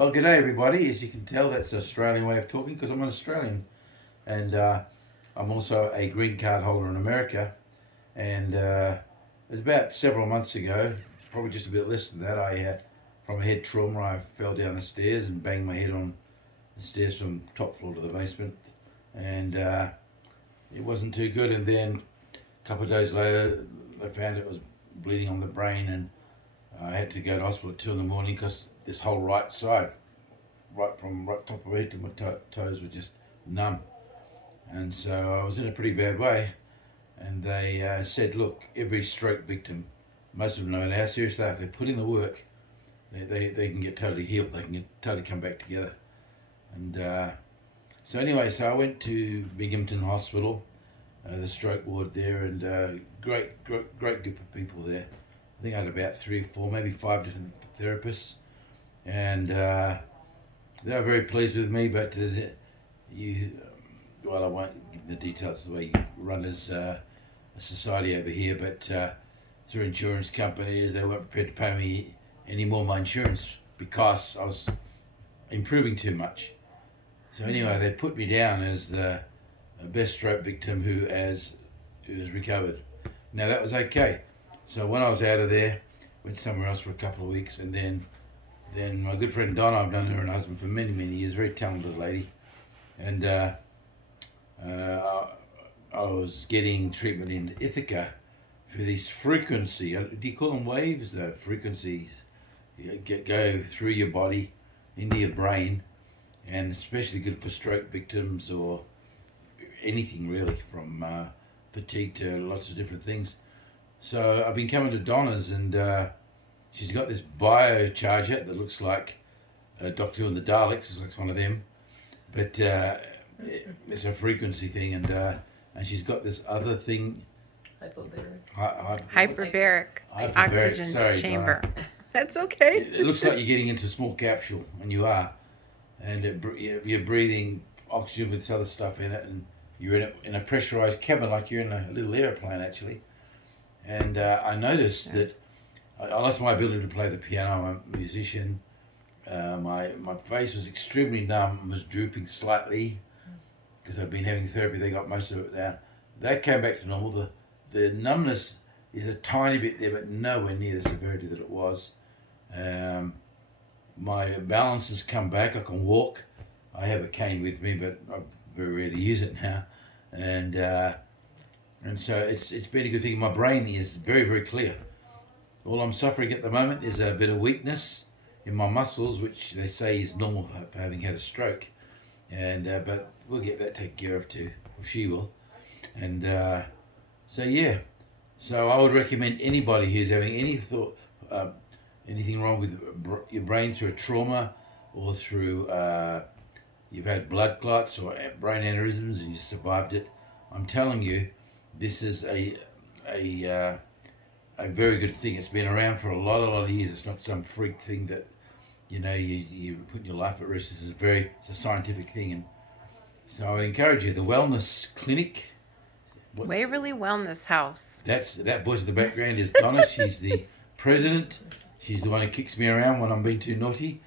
Well, g'day everybody. As you can tell, that's an Australian way of talking because I'm an Australian, and I'm also a green card holder in America. And it was about several months ago, probably just a bit less than that. I had from a head trauma. I fell down the stairs and banged my head on the stairs from top floor to the basement, and it wasn't too good. And then a couple of days later, they found it was bleeding on the brain, and I had to go to hospital at 2 in the morning because this whole right side, right from right top of my head to my toes, were just numb. And so I was in a pretty bad way. And they said, look, every stroke victim, most of them, no matter how serious they are, if they put in the work, they can get totally healed. They can get totally come back together. And so I went to Binghamton Hospital, the stroke ward there, and great group of people there. I think I had about 3 or 4, maybe 5 different therapists, and they were very pleased with me. But you, well, I won't give the details of the way you run as a society over here, but through insurance companies, they weren't prepared to pay me any more of my insurance because I was improving too much. So anyway, they put me down as the best stroke victim who has recovered. Now that was okay. So when I was out of there, went somewhere else for a couple of weeks, and then my good friend Donna, I've known her and her husband for many years, very talented lady, and I was getting treatment in Ithaca for this frequency. Do you call them waves? Frequencies. Go through your body into your brain, and especially good for stroke victims or anything really, from fatigue to lots of different things. So I've been coming to Donna's, and she's got this biocharger that looks like Doctor Who and the Daleks. It looks like one of them, but it's a frequency thing, and she's got this other thing. Hyperbaric oxygen Sorry, chamber. Donna. That's okay. It looks like you're getting into a small capsule, and you are, and you're breathing oxygen with this other stuff in it, and you're in a pressurized cabin like you're in a little airplane actually. And I noticed that I lost my ability to play the piano. I'm a musician. My face was extremely numb, was drooping slightly because I've been having therapy. They got most of it down. That came back to normal. The numbness is a tiny bit there, but nowhere near the severity that it was. My balance has come back. I can walk. I have a cane with me, but I very rarely use it now. And so it's been a good thing. My brain is very clear. All I'm suffering at the moment is a bit of weakness in my muscles, which they say is normal for having had a stroke. And but we'll get that taken care of too, or she will. And so yeah, so I would recommend anybody who's having anything wrong with your brain through a trauma, or through you've had blood clots or brain aneurysms and you survived it. I'm telling you, this is a very good thing. It's been around for a lot of years. It's not some freak thing that you put your life at risk. It's a scientific thing, and so I would encourage you. The Wellness Clinic. Waverly Wellness House. That voice in the background is Donna. She's the president. She's the one who kicks me around when I'm being too naughty.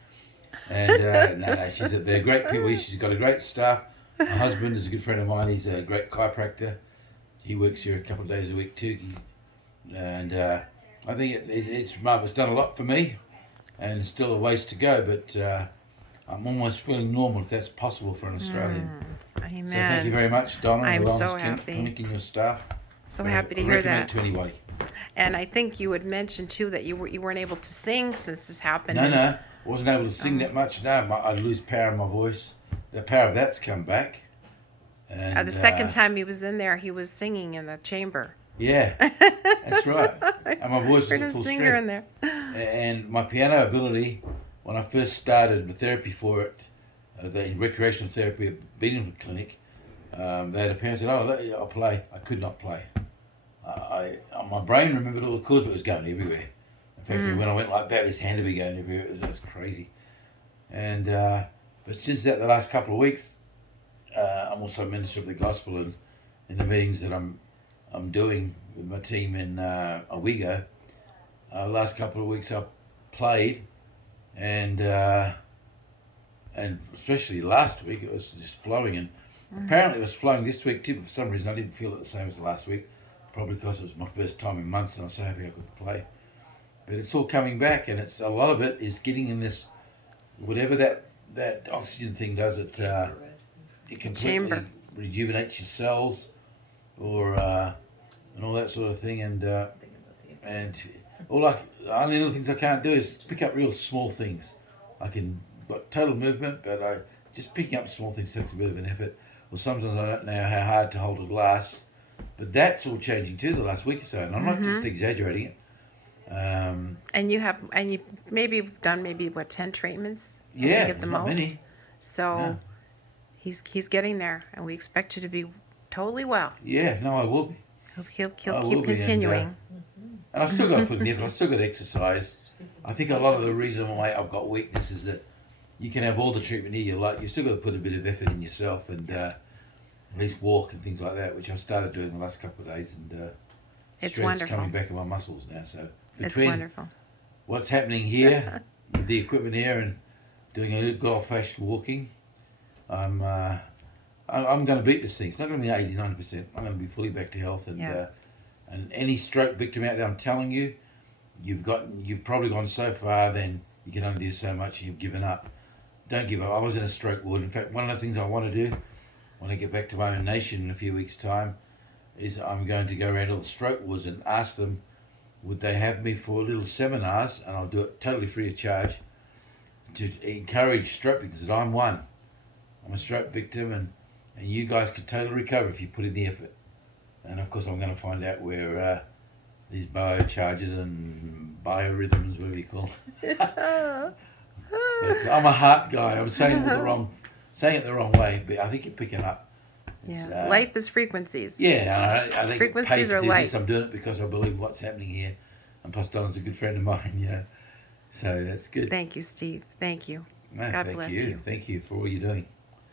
And no, they're great people. She's got a great staff. My husband is a good friend of mine. He's a great chiropractor. He works here a couple of days a week too. And I think it's marvelous. It's done a lot for me, and it's still a ways to go. But I'm almost feeling normal, if that's possible for an Australian. Amen. So thank you very much, Donna. I'm the so Wellness happy. Clinic and your staff. So happy to I hear recommend that. it to anybody. And I think you had mentioned too that you weren't able to sing since this happened. No, I wasn't able to sing that much. No, I'd lose power in my voice. The power of that's come back. And The second time he was in there, he was singing in the chamber. Yeah, that's right. And my voice Heard is a at full singer in strength. there. And my piano ability, when I first started the therapy for it, the recreational therapy at Binghamton Clinic, they had a parent said, "Oh, I'll play." I could not play. My brain remembered all the chords, but it was going everywhere. In fact, when I went like that, his hand would be going everywhere. It was crazy. And but since that, the last couple of weeks, I'm also a minister of the gospel, and in the meetings that I'm doing with my team in Owego, the last couple of weeks I've played, and and especially last week, it was just flowing. And apparently, it was flowing this week too. But for some reason, I didn't feel it the same as last week. Probably because it was my first time in months, and I was so happy I could play. But it's all coming back, and it's a lot of it is getting in this whatever that oxygen thing does. It completely Chamber. rejuvenates your cells, or and all that sort of thing. And only little things I can't do is pick up real small things. I can got total movement, but I just picking up small things takes a bit of an effort. Or sometimes I don't know how hard to hold a glass, but that's all changing too the last week or so. And I'm not just exaggerating it. And you maybe done maybe what 10 treatments? I think Yeah, at the not most. many. So Yeah. he's getting there, and we expect you to be totally well. Yeah, no, I will be. He'll I will keep be, and, continuing. And I've still got to put in the effort. I've still got to exercise. I think a lot of the reason why I've got weakness is that you can have all the treatment here you like. You've still got to put a bit of effort in yourself and at least walk and things like that, which I've started doing the last couple of days. And It's strength's wonderful. coming back in my muscles now. So It's between wonderful. what's happening here with the equipment here and doing a little gold-fashioned walking, I'm going to beat this thing. It's not going to be 80-90%. I'm going to be fully back to health. And Yes. and any stroke victim out there, I'm telling you, you've probably gone so far, then you can only do so much, and you've given up. Don't give up. I was in a stroke ward. In fact, one of the things I want to do when I get back to my own nation in a few weeks' time is I'm going to go around all the stroke wards and ask them, would they have me for little seminars, and I'll do it totally free of charge, to encourage stroke victims that I'm one. I'm a stroke victim, and you guys could totally recover if you put in the effort. And of course, I'm going to find out where these biocharges and biorhythms, whatever you call them. But I'm a heart guy. I'm saying it the wrong way, but I think you're picking up. It's, Yeah. Life is frequencies. Yeah, I think Frequencies paid are to do light. this. I'm doing it because I believe what's happening here, and plus Donna's a good friend of mine, So that's good. Thank you, Steve. Thank you. No, God thank bless you. you. Thank you for all you're doing.